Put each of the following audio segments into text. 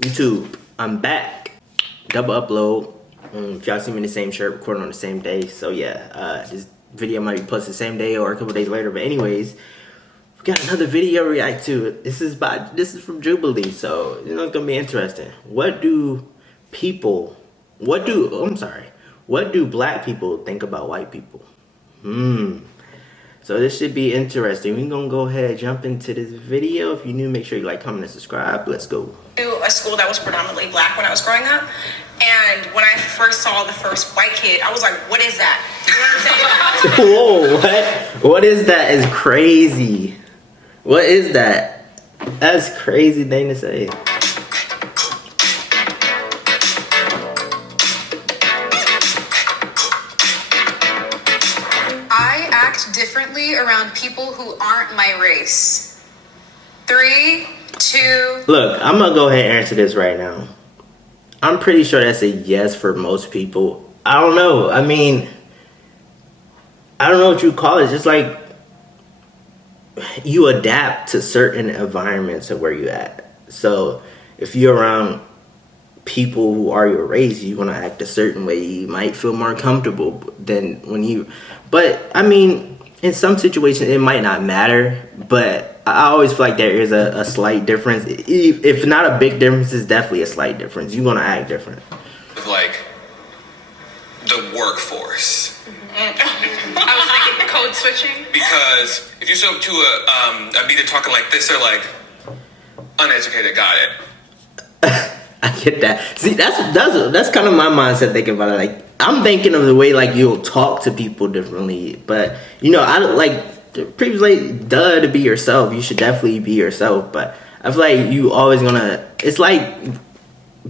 YouTube, I'm back. Double upload. If y'all see me in the same shirt, recording on the same day. So yeah, this video might be posted the same day or a couple days later. But anyways, we got another video to react to. This is from Jubilee, so you know it's gonna be interesting. What do black people think about white people? So this should be interesting. We're gonna go ahead and jump into this video. If you're new, make sure you like, comment, and subscribe. Let's go. To a school that was predominantly black when I was growing up, and when I first saw the first white kid, I was like, "What is that?" You know what I'm saying? Whoa! What is that? Is crazy. What is that? That's a crazy thing to say. I act differently around people who aren't my race. 3, 2. Look, I'm gonna go ahead and answer this right now. I'm pretty sure that's a yes for most people. I don't know. I mean, I don't know what you call it. It's just like you adapt to certain environments of where you at. So if you're around people who are your race, you're gonna act a certain way. You might feel more comfortable than when you. But I mean, in some situations, it might not matter. But I always feel like there is a slight difference. If not a big difference, it's definitely a slight difference. You're gonna act different. Like the workforce. I was thinking code switching. Because if you show up to a meeting talking like this, they're like, uneducated, got it. I get that. See, that's kind of my mindset thinking about it. Like, I'm thinking of the way like you'll talk to people differently. But you know, I like previously, to be yourself. You should definitely be yourself. But I feel like you always gonna. It's like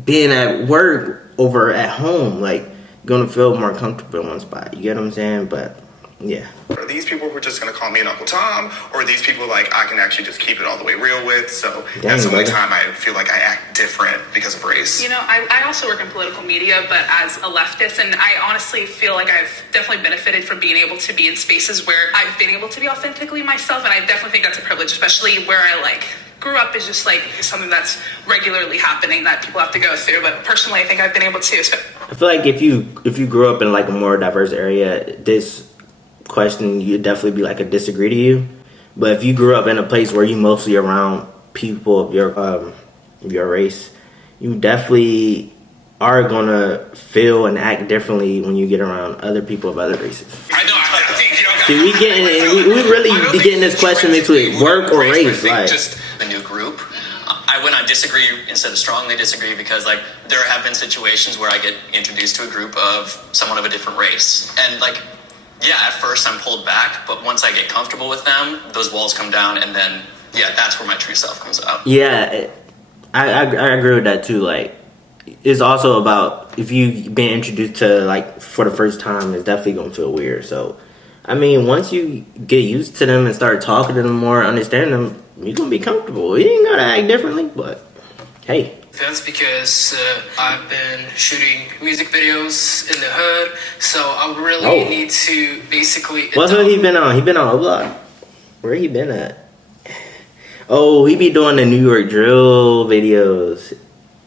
being at work over at home. Like, you're gonna feel more comfortable in one spot. You get what I'm saying? But yeah. Are these people who are just going to call me an Uncle Tom? Or are these people like I can actually just keep it all the way real with? So that's the only time I feel like I act different because of race. You know, I also work in political media, but as a leftist, and I honestly feel like I've definitely benefited from being able to be in spaces where I've been able to be authentically myself, and I definitely think that's a privilege, especially where I grew up is just like something that's regularly happening that people have to go through. But personally, I think I've been able to. I feel like if you grew up in like a more diverse area, this question you'd definitely be like a disagree to you. But if you grew up in a place where you mostly around people of your race, you definitely are gonna feel and act differently when you get around other people of other races. I know. I think, you know, see, we really be getting this question into work or race, like just a new group. I went on disagree instead of strongly disagree because like there have been situations where I get introduced to a group of someone of a different race, and like, yeah, at first I'm pulled back, but once I get comfortable with them, those walls come down, and then yeah, that's where my true self comes out. Yeah, I agree with that too. Like, it's also about if you been introduced to like for the first time, it's definitely gonna feel weird. So, I mean, once you get used to them and start talking to them more, understand them, you're gonna be comfortable. You ain't gotta act differently, but hey. That's because I've been shooting music videos in the hood, so I really need to basically. What hood he been on? He been on Block. Where he been at? Oh, he be doing the New York drill videos.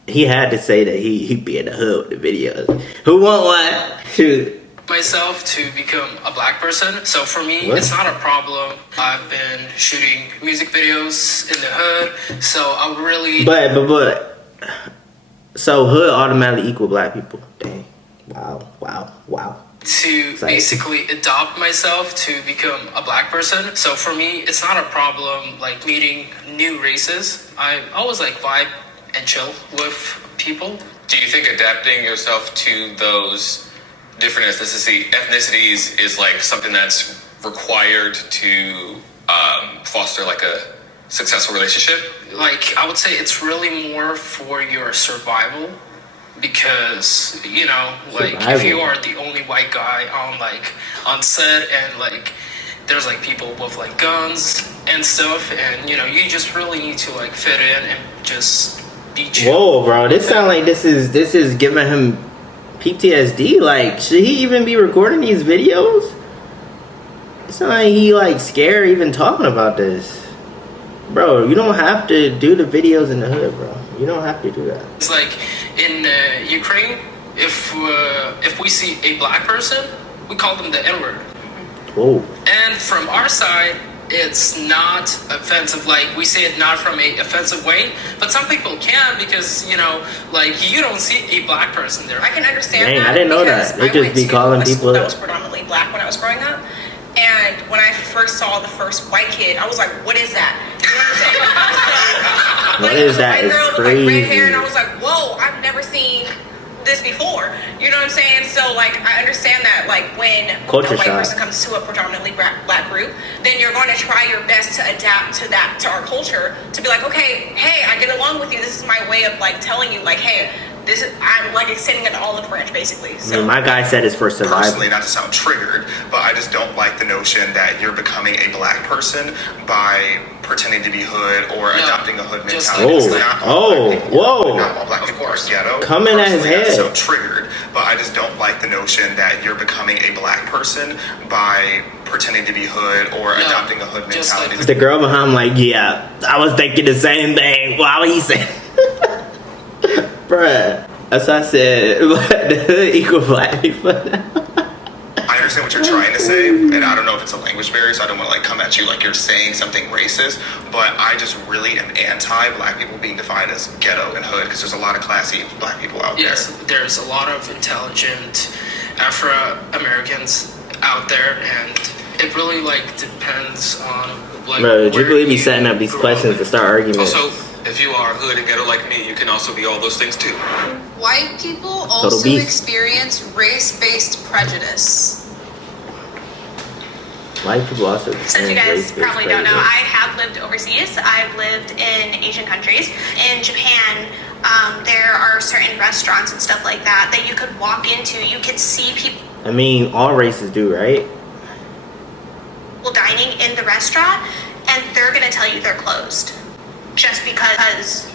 He had to say that he be in the hood with the videos. Who want one? Shoot. Myself to become a black person, so for me it's not a problem. I've been shooting music videos in the hood, so I really. But. So hood automatically equal black people. Dang. Wow. To basically adopt myself to become a black person. So for me, it's not a problem like meeting new races. I always like vibe and chill with people. Do you think adapting yourself to those different ethnicities is like something that's required to foster like a successful relationship? Like, I would say it's really more for your survival, because you know, like if you are the only white guy on set, and like there's like people with like guns and stuff, and you know, you just really need to like fit in and just be chill. Whoa, bro, this sound like this is giving him PTSD. Like, should he even be recording these videos? It sounds like he like scared even talking about this. Bro, you don't have to do the videos in the hood, bro. You don't have to do that. It's like in Ukraine, if we see a black person, we call them the N-word. Whoa. And from our side, it's not offensive. Like, we say it not from a offensive way, but some people can, because, you know, like, you don't see a black person there. I can understand Dang, that. I didn't know that. They just be calling people that was predominantly black when I was growing up. And when I first saw the first white kid, I was like, what is that? You know what I'm saying? So, what like, is that? White girl It's with like red crazy. hair, and I was like, whoa, I've never seen this before. You know what I'm saying? So like, I understand that, like, when Culture a white shock. person comes to a predominantly black group, then you're going to try your best to adapt to that, to our culture, to be like, okay, hey, I get along with you. This is my way of like telling you, like, hey, this is, I'm like extending an olive branch, basically. So My guy said it's for survival. Personally, not to sound triggered, but I just don't like the notion that you're becoming a black person by pretending to be hood or adopting a hood just mentality. like- It's not all black people- whoa. Not all black people are ghetto. Coming at his Personally, I'm head. so triggered, but I just don't like the notion that you're becoming a black person by pretending to be hood or adopting a hood just like- mentality. The girl behind him like, yeah, I was thinking the same thing. Wow, he said. Bruh. That's what I said. The hood equal black people. I understand what you're trying to say, and I don't know if it's a language barrier, so I don't want to like come at you like you're saying something racist, but I just really am anti-black people being defined as ghetto and hood, because there's a lot of classy black people out there. Yes, there's a lot of intelligent Afro-Americans out there, and it really like depends on like. Bro, where Jubilee be you setting up these grew questions up. to start arguments. Also, if you are hood and ghetto like me, you can also be all those things too. White people also beef. experience race-based prejudice. White people also Since you guys race-based probably don't know, prejudice. I have lived overseas. I've lived in Asian countries. In Japan, there are certain restaurants and stuff like that that you could walk into. You could see people I mean, all races do, right? dining in the restaurant, and they're going to tell you they're closed just because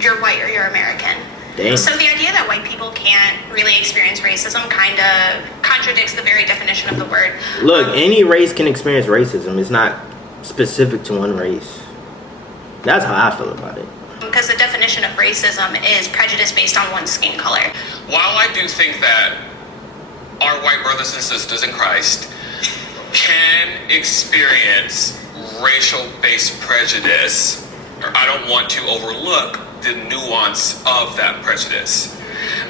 you're white or you're American. Dang. So the idea that white people can't really experience racism kind of contradicts the very definition of the word. Look, any race can experience racism. It's not specific to one race. That's how I feel about it. Because the definition of racism is prejudice based on one's skin color. While I do think that our white brothers and sisters in Christ can experience racial-based prejudice, I don't want to overlook the nuance of that prejudice,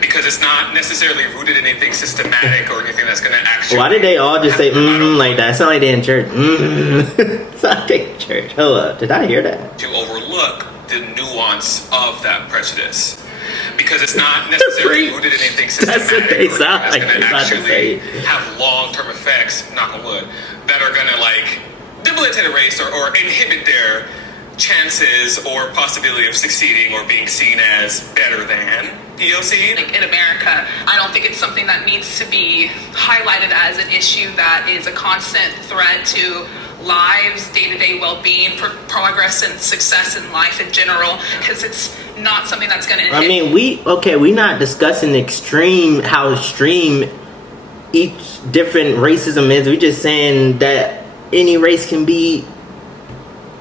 because it's not necessarily rooted in anything systematic or anything that's going to actually. Why did they all just say like that? It's not like they in church. It's not like they in church. Hold up. Did I hear that? To overlook the nuance of that prejudice, because it's not necessarily rooted in anything systematic That's what they or sound that's like going they to about to say. actually have long-term effects, knock on wood, that are going to like debilitate a race or inhibit their chances or possibility of succeeding or being seen as better than POC. Like in America, I don't think it's something that needs to be highlighted as an issue that is a constant threat to lives, day-to-day well-being, progress and success in life in general, because it's not something that's going to. I mean, we're not discussing how extreme each different racism is. We're just saying that any race can be.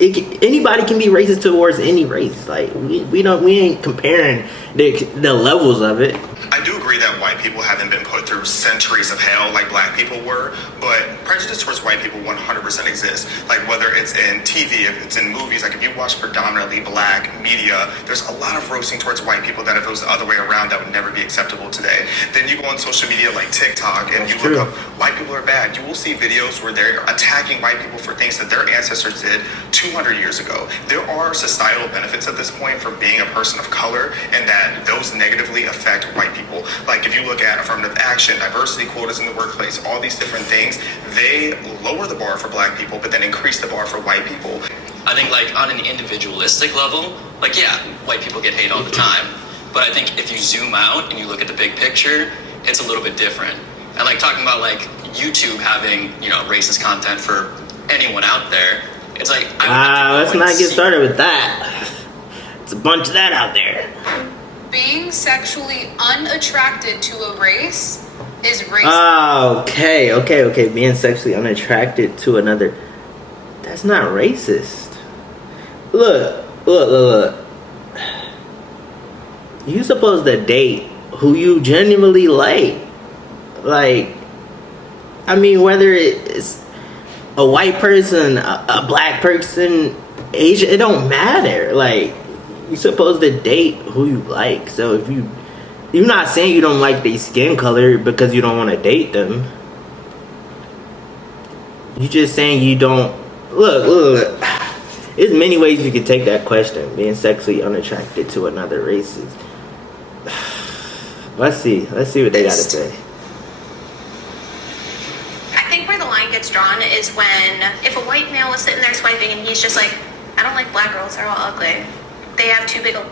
Anybody can be racist towards any race. Like we ain't comparing the levels of it. I do agree that white people haven't been put through centuries of hell like black people were, but prejudice towards white people 100% exists. Like whether it's in TV, if it's in movies, like if you watch predominantly black media, there's a lot of roasting towards white people that if it was the other way around, that would never be acceptable today. Then you go on social media like TikTok and you look up white people are bad. You will see videos where they're attacking white people for things that their ancestors did 200 years ago. There are societal benefits at this point for being a person of color, and that those negatively affect white people. Like if you look at affirmative action, diversity quotas in the workplace, all these different things, they lower the bar for black people, but then increase the bar for white people. I think like on an individualistic level, like yeah, white people get hate all the time. But I think if you zoom out and you look at the big picture, it's a little bit different. And like talking about like YouTube having, racist content for anyone out there, it's like Let's not get started with that. It's a bunch of that out there. Being sexually unattracted to a race is racist. Okay. Being sexually unattracted to another, that's not racist. Look. You supposed to date who you genuinely like. Like, I mean, whether it's a white person, a black person, Asian, it don't matter. Like, you're supposed to date who you like. So if you're not saying you don't like their skin color because you don't want to date them. You're just saying you don't. Look. There's many ways you could take that question. Being sexually unattracted to another race is. Let's see what they got to say. I think where the line gets drawn is when if a white male is sitting there swiping and he's just like, I don't like black girls, they're all ugly. They have too big a...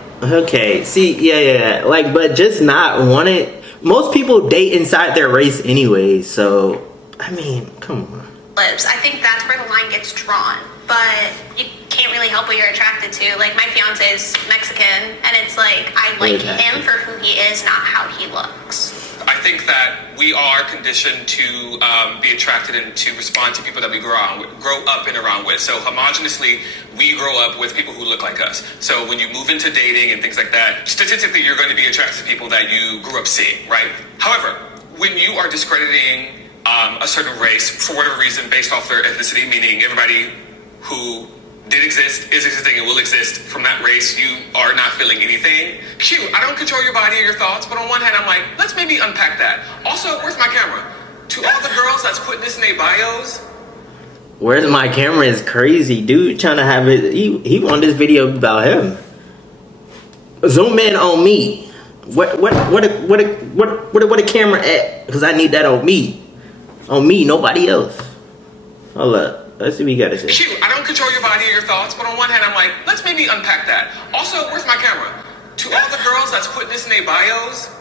Okay, see, yeah. Like, but just not want it. Most people date inside their race anyway, so, I mean, come on. Lips. I think that's where the line gets drawn. But you can't really help what you're attracted to. Like, my fiance is Mexican, and it's like, I like him for who he is, not how he looks. I think that we are conditioned to be attracted and to respond to people that we grow up and around with. So homogeneously, we grow up with people who look like us. So when you move into dating and things like that, statistically, you're going to be attracted to people that you grew up seeing, right? However, when you are discrediting a certain race for whatever reason based off their ethnicity, meaning everybody who did exist, is existing, and will exist from that race, you are not feeling anything. Cute, I don't control your body or your thoughts, but on one hand, I'm like, let's maybe unpack that. Also, where's my camera? To all the girls that's putting this in their bios. Where's my camera is crazy, dude. Trying to have it. He wanted this video about him. Zoom in on me. What a camera at? Because I need that on me. On me, nobody else. Hold up. Let's see what you gotta say. Cute, I don't control your body or your thoughts, but on one hand, I'm like, let's maybe unpack that. Also, where's my camera? To all the girls that's putting this in their bios,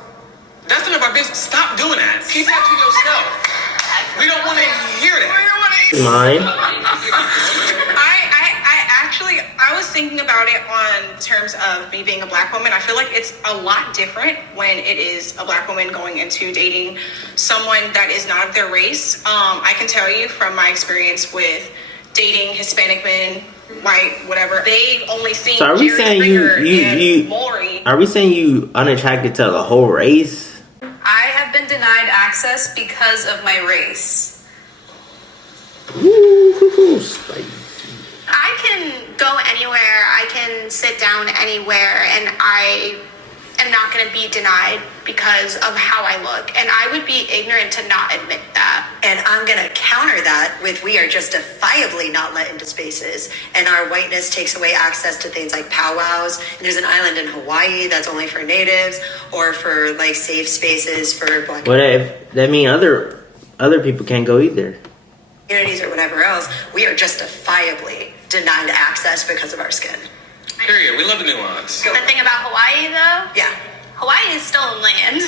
that's none of our business. Stop doing that. Keep that to yourself. We don't want to hear that. Mine. I was thinking about it on terms of me being a black woman. I feel like it's a lot different when it is a black woman going into dating someone that is not of their race. I can tell you from my experience with dating Hispanic men, white, whatever, they only see. So are we saying you Maury. Are we saying you unattracted to the whole race? I have been denied access because of my race. Ooh, spicy. I can go anywhere, I can sit down anywhere, and I am not going to be denied because of how I look. And I would be ignorant to not admit that. And I'm going to counter that with we are justifiably not let into spaces. And our whiteness takes away access to things like powwows. And there's an island in Hawaii that's only for natives or for like safe spaces for black If that mean other people can't go either. communities or whatever else. We are justifiably denied access because of our skin. Period. We love the nuance. The thing about Hawaii, though, Yeah. Hawaii is stolen land.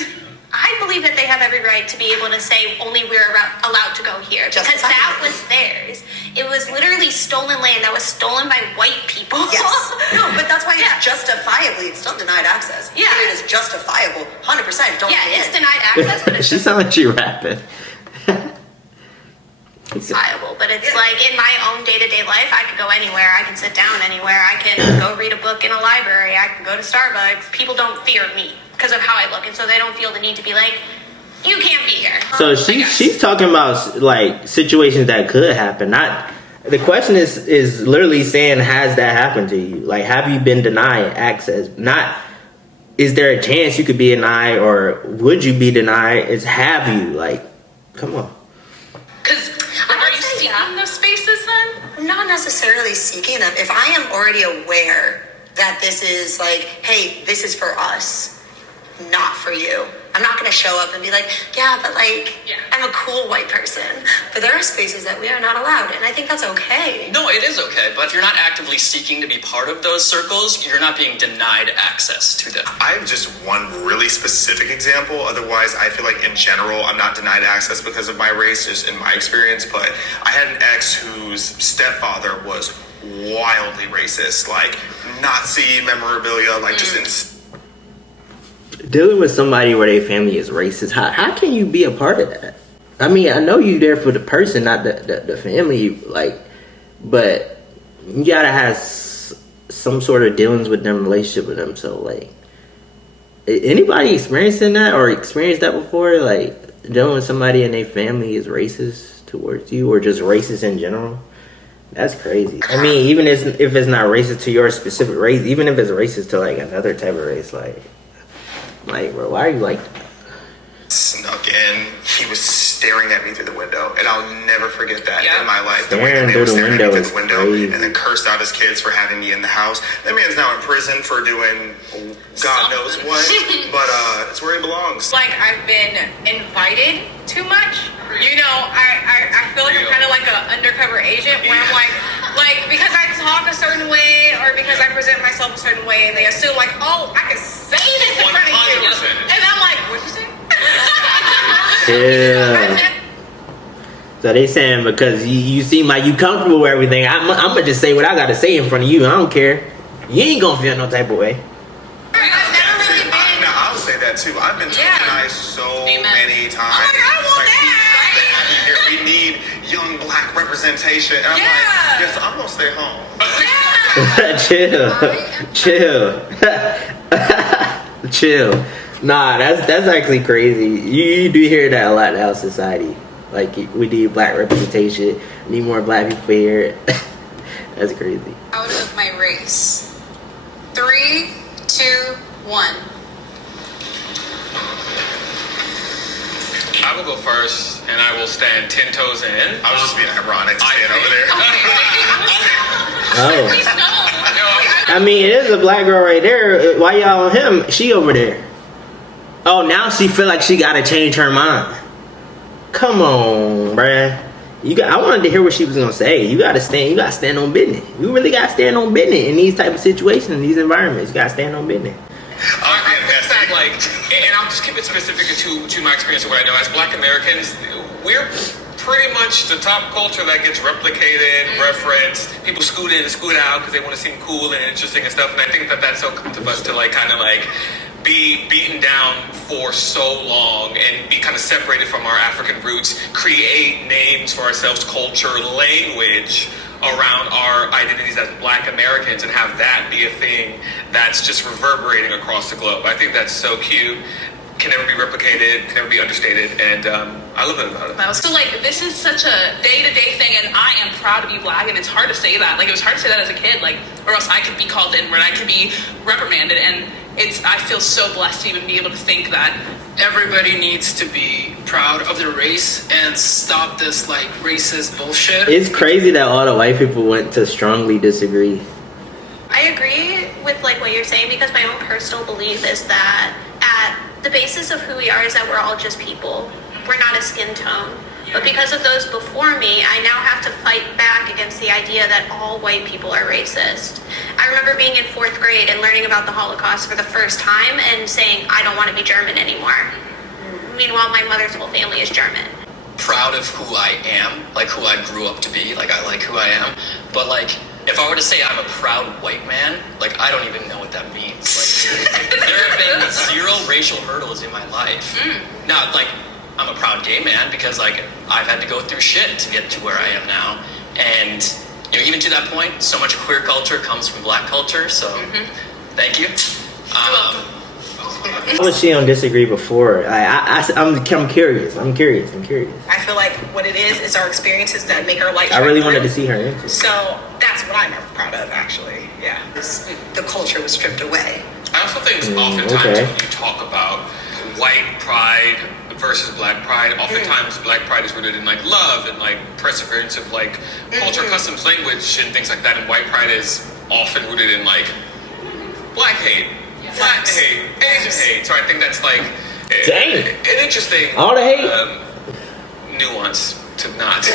I believe that they have every right to be able to say only we're allowed to go here because that was theirs. It was literally stolen land that was stolen by white people. Yes. No, but that's why it's justifiably, it's still denied access. Yeah. But it is justifiable. 100%. Don't Yeah, get it's in. denied access, but it's She sound like she rapping. justifiable. But it's like in my own day-to-day life, I could go anywhere. I can sit down anywhere. I can go read a book in a library. I can go to Starbucks. People don't fear me because of how I look, and so they don't feel the need to be like, you can't be here. So she's talking about like situations that could happen. Not the question is literally saying, has that happened to you? Like, have you been denied access? Not is there a chance you could be denied, or would you be denied? It's have you? Like, come on. Because are you seeking those spaces then? I'm not necessarily seeking them. If I am already aware that this is like, hey, this is for us, not for you, I'm not going to show up and be like, yeah, but like, I'm a cool white person. But there are spaces that we are not allowed, and I think that's okay. No, it is okay, but if you're not actively seeking to be part of those circles, you're not being denied access to them. I have just one really specific example. Otherwise, I feel like in general, I'm not denied access because of my race, just in my experience. But I had an ex whose stepfather was wildly racist, like Nazi memorabilia, like just in. Dealing with somebody where their family is racist, how can you be a part of that? I mean, I know you there for the person, not the family, like, but you gotta have some sort of dealings with them, relationship with them. So, like, Anybody experiencing that or experienced that before? Like, knowing somebody in their family is racist towards you or just racist in general? That's crazy. I mean, even if it's not racist to your specific race, even if it's racist to, like, another type of race, like bro, why are you like that? Snuck in. He was staring at me through the window, and I'll never forget that in my life. Staring through the window is crazy. And then cursed out his kids for having me in the house. That man's now in prison for doing God knows what, but it's where he belongs. Like, I've been invited too much. You know, I feel like I'm kind of like an undercover agent where I'm like because I talk a certain way or because I present myself a certain way, they assume like, oh, I can say this in front of you, and I'm like, what'd you say? Yeah. So they saying because you seem like you comfortable with everything, I'm gonna just say what I gotta say in front of you. I don't care. You ain't gonna feel no type of way. I'll say that too. I've been too nice so many times. I'm like, I want that. We need young black representation. And I'm like, yes, I'm gonna stay home. Chill. Nah, that's actually crazy. You do hear that a lot in our society. Like, we need black representation. Need more black people here. That's crazy. Out of my race. 3, 2, 1. I will go first, and I will stand 10 toes in. I was just being ironic to stand over there. Oh. I mean, it is a black girl right there. Why y'all on him? She over there. Oh, now she feel like she gotta change her mind. Come on, bruh. I wanted to hear what she was gonna say. You gotta stand on business. You really gotta stand on business in these type of situations, in these environments. You gotta stand on business. Like, and I'll just keep it specific to my experience of what I know. As Black Americans, we're pretty much the top culture that gets replicated, referenced. People scoot in and scoot out because they want to seem cool and interesting and stuff. And I think that that's so cool to us to like kind of like be beaten down for so long and be kind of separated from our African roots, create names for ourselves, culture, language around our identities as Black Americans and have that be a thing that's just reverberating across the globe. I think that's so cute, can never be replicated, can never be understated, and I love it about it. So like, this is such a day-to-day thing, and I am proud to be Black, and it's hard to say that. Like, it was hard to say that as a kid, like, or else I could be called in, or I could be reprimanded, and I feel so blessed to even be able to think that. Everybody needs to be proud of their race and stop this like racist bullshit. It's crazy that all the white people went to strongly disagree. I agree with like what you're saying because my own personal belief is that at the basis of who we are is that we're all just people. We're not a skin tone. But because of those before me, I now have to fight back against the idea that all white people are racist. I remember being in 4th grade and learning about the Holocaust for the first time and saying, I don't want to be German anymore. Meanwhile, my mother's whole family is German. Proud of who I am, like who I grew up to be, like I like who I am. But like, if I were to say I'm a proud white man, like I don't even know what that means. Like, there have been 0 racial hurdles in my life. Now, like, I'm a proud gay man because like I've had to go through shit to get to where I am now, and you know, even to that point, so much queer culture comes from Black culture. So, thank you. How was she on disagree before? I'm curious. I'm curious. I feel like what it is our experiences that make our life. I really wanted to see her answer. So that's what I'm proud of, actually. Yeah. The culture was stripped away. I also think oftentimes when you talk about white pride versus Black pride, oftentimes Black pride is rooted in like love and like perseverance of like culture, customs, language, and things like that. And white pride is often rooted in like Black hate, Black hate, Asian hate. So I think that's like an interesting all the hate nuance to not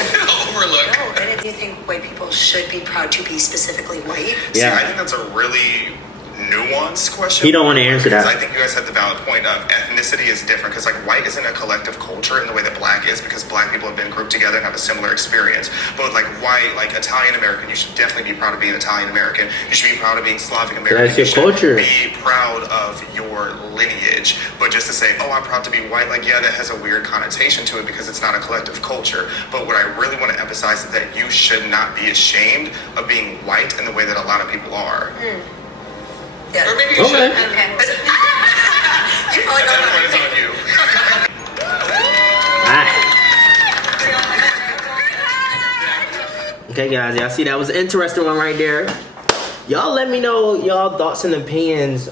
overlook. No, and do you think white people should be proud to be specifically white? Yeah, see, I think that's a really nuanced question. He don't want to answer that. I think you guys had the valid point of ethnicity is different because like white isn't a collective culture in the way that Black is because Black people have been grouped together and have a similar experience. But like white, like Italian American, you should definitely be proud of being Italian American. You should be proud of being Slavic American. That's your culture. Be proud of your lineage. But just to say, oh, I'm proud to be white, like yeah, that has a weird connotation to it because it's not a collective culture. But what I really want to emphasize is that you should not be ashamed of being white in the way that a lot of people are. Yeah. Or maybe you should. Okay. like, At that point, it's on you. Alright. Okay, guys, y'all see that was an interesting one right there. Y'all let me know y'all thoughts and opinions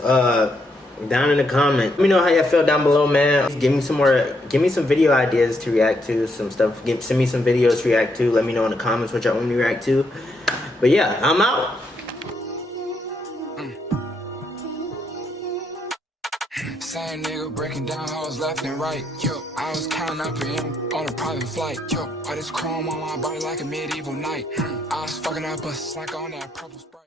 down in the comments. Let me know how y'all feel down below, man. Give me some video ideas to react to, some stuff. Send me some videos to react to. Let me know in the comments what y'all want me to react to. But yeah, I'm out. Same nigga breaking down hoes left and right. Yo, I was counting up in on a private flight. Yo, all this chrome on my body like a medieval knight. I was fucking up a snack on that purple Sprite.